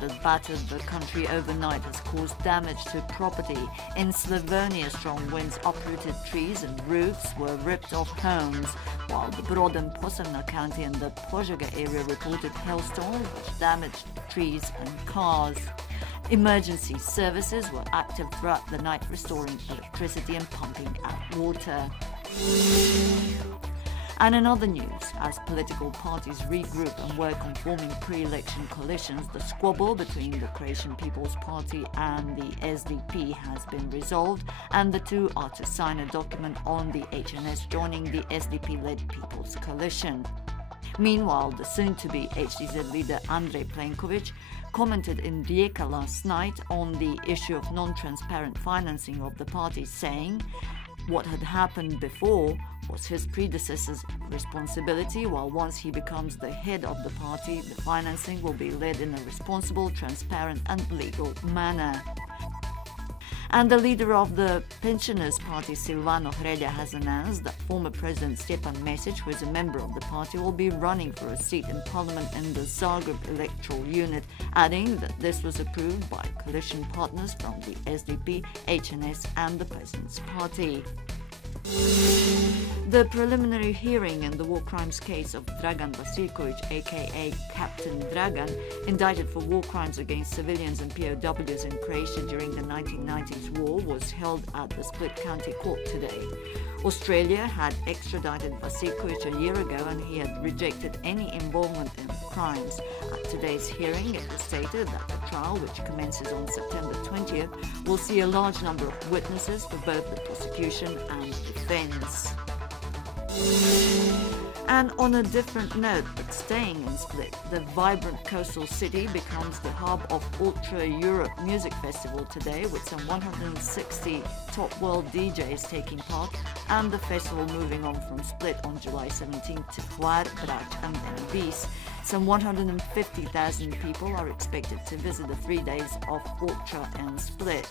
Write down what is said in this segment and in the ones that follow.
that had battered the country overnight has caused damage to property. In Slovenia, strong winds uprooted trees and roofs, were ripped off homes, while the Brod and Posavina County and the Požega area reported hailstorms which damaged trees and cars. Emergency services were active throughout the night, restoring electricity and pumping out water. And in other news, as political parties regroup and work on forming pre-election coalitions, the squabble between the Croatian People's Party and the SDP has been resolved, and the two are to sign a document on the HNS joining the SDP-led People's Coalition. Meanwhile, the soon-to-be HDZ leader Andrej Plenković commented in Rijeka last night on the issue of non-transparent financing of the party, saying what had happened before was his predecessor's responsibility, while once he becomes the head of the party, the financing will be led in a responsible, transparent and legal manner. And the leader of the Pensioners' Party, Silvano Hrelja, has announced that former President Stjepan Mesić, who is a member of the party, will be running for a seat in parliament in the Zagreb electoral unit, adding that this was approved by coalition partners from the SDP, HNS and the President's Party. The preliminary hearing in the war crimes case of Dragan Vasilković, aka Captain Dragan, indicted for war crimes against civilians and POWs in Croatia during the 1990s war, was held at the Split County Court today. Australia had extradited Vasilković a year ago, and he had rejected any involvement in the crimes. At today's hearing, it was stated that the trial, which commences on September 20th, will see a large number of witnesses for both the prosecution and defence. And on a different note, but staying in Split, the vibrant coastal city becomes the hub of Ultra Europe Music Festival today, with some 160 top world DJs taking part, and the festival moving on from Split on July 17th to Hvar, Brač and then Vis. Some 150,000 people are expected to visit the 3 days of Ultra in Split.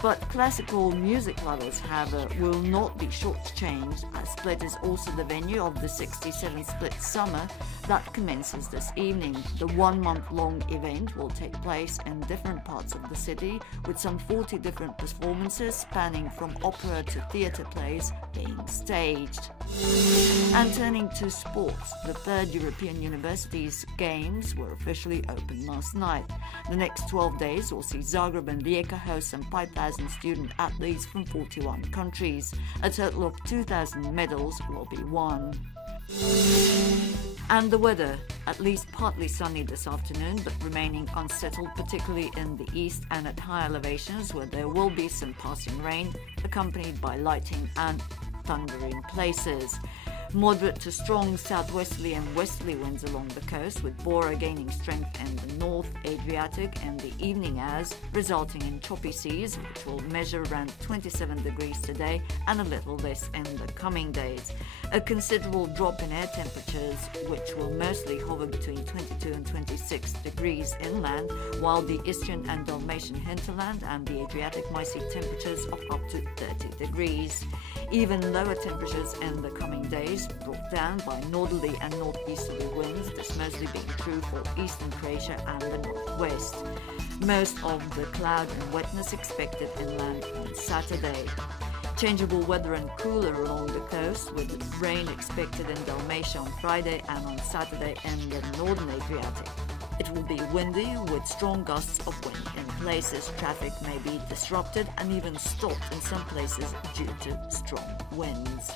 But classical music lovers, however, will not be shortchanged, as Split is also the venue of the 67th Split Summer that commences this evening. The 1 month-long event will take place in different parts of the city, with some 40 different performances spanning from opera to theatre plays being staged. And turning to sports, the third European Universities Games were officially opened last night. The next 12 days will see Zagreb and Rijeka host some 5,000 student athletes from 41 countries. A total of 2,000 medals will be won. And the weather, at least partly sunny this afternoon, but remaining unsettled, particularly in the east and at high elevations, where there will be some passing rain, accompanied by lightning and thunder in places. Moderate to strong southwesterly and westerly winds along the coast, with Bora gaining strength in the North Adriatic in the evening hours, resulting in choppy seas, which will measure around 27 degrees today and a little less in the coming days. A considerable drop in air temperatures, which will mostly hover between 22 and 26 degrees inland, while the Istrian and Dalmatian hinterland and the Adriatic might see temperatures of up to 30 degrees. Even lower temperatures in the coming days, brought down by northerly and northeasterly winds, this mostly being true for eastern Croatia and the northwest. Most of the cloud and wetness expected inland on Saturday. Changeable weather and cooler along the coast, with rain expected in Dalmatia on Friday and on Saturday in the northern Adriatic. It will be windy with strong gusts of wind. In places, traffic may be disrupted and even stopped in some places due to strong winds.